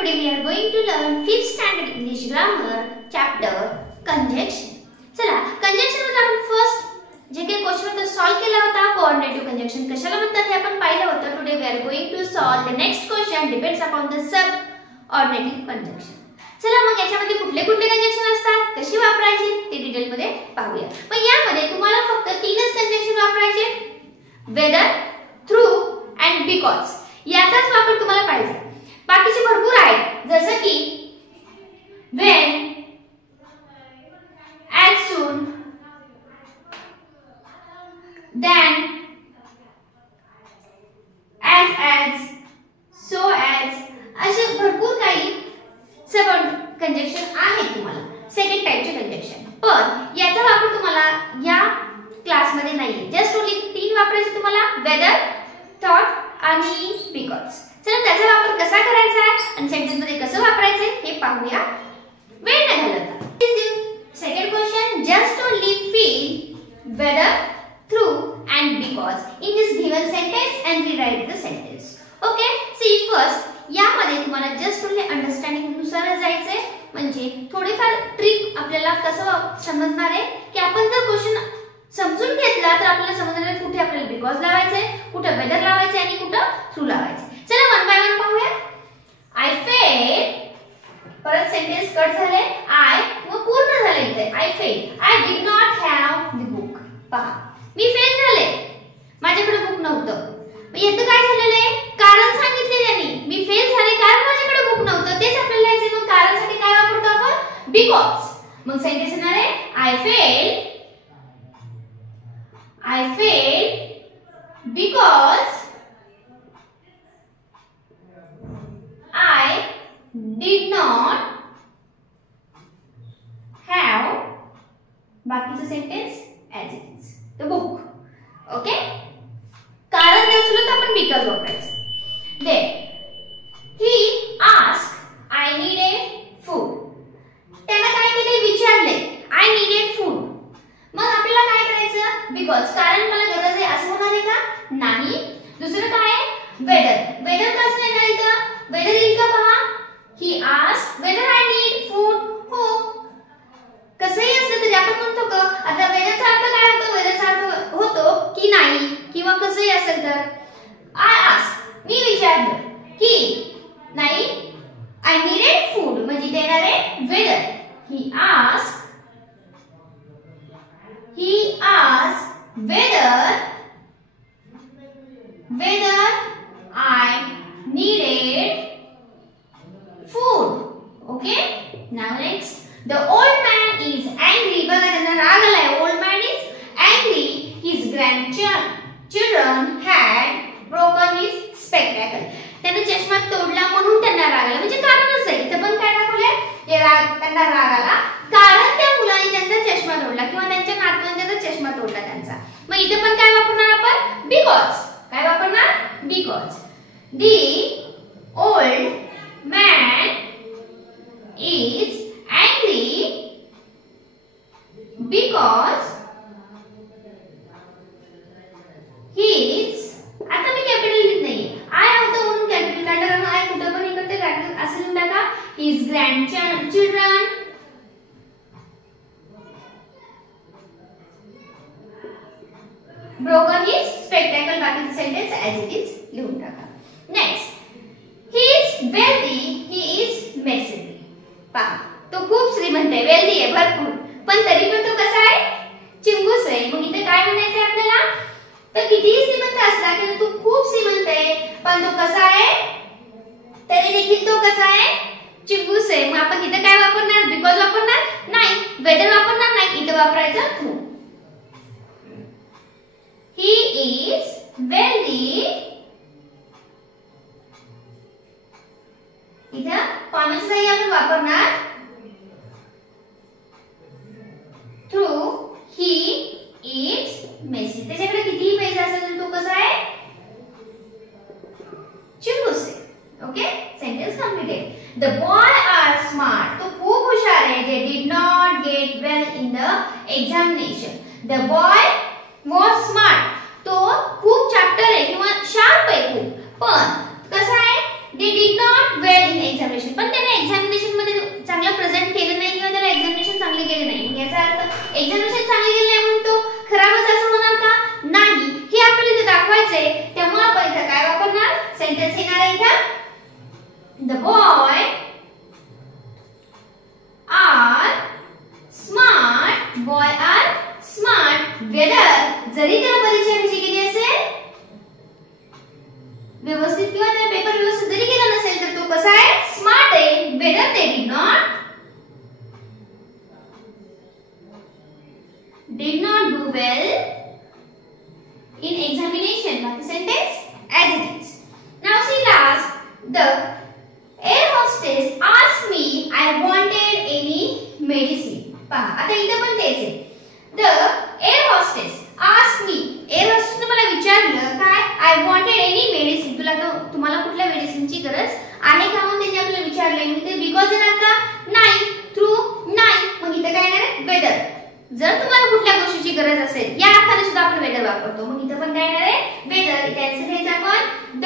Today we are going to learn 5th standard English grammar chapter conjunction. चला conjunction मध्ये आपण first जे काही क्वेश्चन होता सॉल्व केला होता कोऑर्डिनेटिव्ह कंजंक्शन कशाला म्हणतात हे आपण पाहिलं होतं. Today we are going to solve the next question depends upon the subordinative conjunction. चला मग याच्यामध्ये कुठले कुठले कंजंक्शन असतात कशी वापरायची ते डिटेल मध्ये पाहूया. मग यामध्ये तुम्हाला फक्त तीनच कंजंक्शन वापरायचे, whether, through and because याचाच वापर तुम्हाला पाहिजे. बाकीचे भरपूर आहेत जसं की when, as soon, then, as, so as असे भरपूर काही सब कंजंक्शन आहेत तुम्हाला सेकंड टाइपचे कंजंक्शन. पण याचा वापर तुम्हाला या क्लास मध्ये नाहीये. जस्ट ओन्ली तीन वापरायचे तुम्हाला, whether, thought आणि because. चला त्याचा वापर कसा करायचा आहे आणि सेंटेन्स मध्ये कसं वापरायचं हे पाहूया वेळ न घालवता. Second question, just only feel, whether, through and because in this given sentence and rewrite the sentence. Okay, see first यामध्ये तुम्हाला जस्ट ओन्ली अंडरस्टँडिंग नुसार जायचंय. म्हणजे थोडेफार ट्रिक आपल्याला कसं समजणार आहे की आपण जर क्वेश्चन समजून घेतला तर आपल्याला समजणार आहे कुठे आपल्याला बिकॉज लावायचंय, कुठे वेदर लावायचंय आणि कुठे थ्रू लावायचंय. चला वन बाय वन पाहूया. आय फेल, परत सेंटेन्स कट झाले, आय मग पूर्ण झाले इथे. I fail, I did not have the book. पहा मी फेल झाले, माझ्याकडे बुक नव्हतं. मग याचं काय झालेलं आहे, कारण सांगितले त्यांनी. मी फेल झाले कारण माझ्याकडे बुक नव्हतं, तेच आपल्याला लिहायचं. मग कारणसाठी काय वापरतो आपण, बिकॉज. मग सेंटेन्स येणार आहे I fail, I failed because I did not have बाकीचं sentence as it is the book. Okay, कारण द्यायचं तर आपण because वापरायचं. Then he asked, I needed food. त्याला काय केले, विचारले I needed food. मग आपल्याला काय करायचं, बिकॉज कारण मला गरज आहे असं होणार आहे का, नाही. दुसरं काय आहे, वेदर. वेदर कसं येणार इथं, वेदर येईल का पहा. He asked whether I need food. हो, कसंही असलं तरी आपण म्हणतो का आता वेदरचा अर्थ काय होतो, वेदरचा अर्थ होतो की नाही किंवा कसंही असेल तर. आय आस्क्ड मी विचारलं की नाही, आय नीडेड फूड म्हणजे ते येणार आहे whether. He asked whether I needed food. Okay, now next, the old man is angry. बघा त्यांना राग आलाय. Old man is angry. His grandchildren had broken his spectacle. त्याने चष्मा तोडला म्हणून त्यांना राग आला, म्हणजे कारणच आहे. इथे पण काय दाखवलंय, हे राग, त्यांना राग आला कारण त्या मुलाने त्यांचा चष्मा तोडला किंवा त्यांच्या नातवाने त्यांचा चष्मा तोडला त्यांचा. मग इथे पण काय वापरणार आपण, बिकॉज. काय वापरणार, because. The old man is angry because his, आता मी कॅपिटल लिहित नाहीये, आय होतं म्हणून कॅपिटल काढलं कारण आय कुठे पण इकडे कॅपिटल असं लिहून टाका. his grandchildren broken his spectacle. बाकीचे सेंटेन्स as it is लिहून टाका. Next, he is wealthy, he is miserly. पहा तो खूप श्रीमंत आहे, वेल्दी आहे भरपूर, पण तरी पण तो कसा आहे, चिंगूस आहे. मग इथे काय म्हणायचं आपल्याला, तर कितीही श्रीमंत असला की तो खूप श्रीमंत आहे पण तो कसा आहे, तरी देखील तो कसा आहे, चिंगूस आहे. मग आपण इथे काय वापरणार, बिकॉज वापरणार नाही, वेदर वापरणार नाही, इथे वापरायचं थ्रू. He is wealthy. इथं कॉमेंट्सही आपण वापरणार through. He is messy. त्याच्याकडे कितीही पैसे असेल तर तो कसा आहे, चिंगूस आहे. Okay, sentence completed. The boy are smart. तो खूप हुशार आहे. They did not get well in the examination. The boy was smart. तो खूप चॅप्टर आहे किंवा शार्प आहे खूप, पण कसा आहे, they did not well in examination, पण त्याने एक्झामिनेशन मध्ये चांगलं प्रेझेंट केलं नाही किंवा त्याला एक्झामिनेशन चांगले केले नाही, याचा अर्थ एक्झामिनेशन चांगले केले नाही म्हणून तो खराबच असं होणार का? नाही, हे आपल्याला इथे दाखवायचंय. त्यामुळे आपण इथे काय वापरणार? सेंटेन्स येणार आहे इथे the boy are smart, boy are smart whether, जरी त्याला परीक्षा कशी केली असेल व्यवस्थित किंवा त्या पेपर व्यवस्थित जरी केला नसेल तर तो कसा आहे? स्मार्ट आहे. Whether they did not do well in examination. But the sentence as it is. Now see last, the air hostess asked me I wanted any medicine. पहा आता इथे पण तेच आहे. The air hostess asked me, air hostess ने मला विचारलं काय? I wanted any medicine. तुम्हाला कुठल्या मेडिसिनची गरज आहे का म्हणून त्यांनी आपल्याला विचारलंय. मी ते बिकॉज येणार का? नाही. थ्रू नाही. मग इथे काय येणार आहे? वेदर. जर तुम्हाला कुठल्या गोष्टीची गरज असेल या अर्थाने सुद्धा आपण वेदर वापरतो. मग इथे पण काय येणार आहे? वेदर. इथे आन्सर घ्यायचा आपण द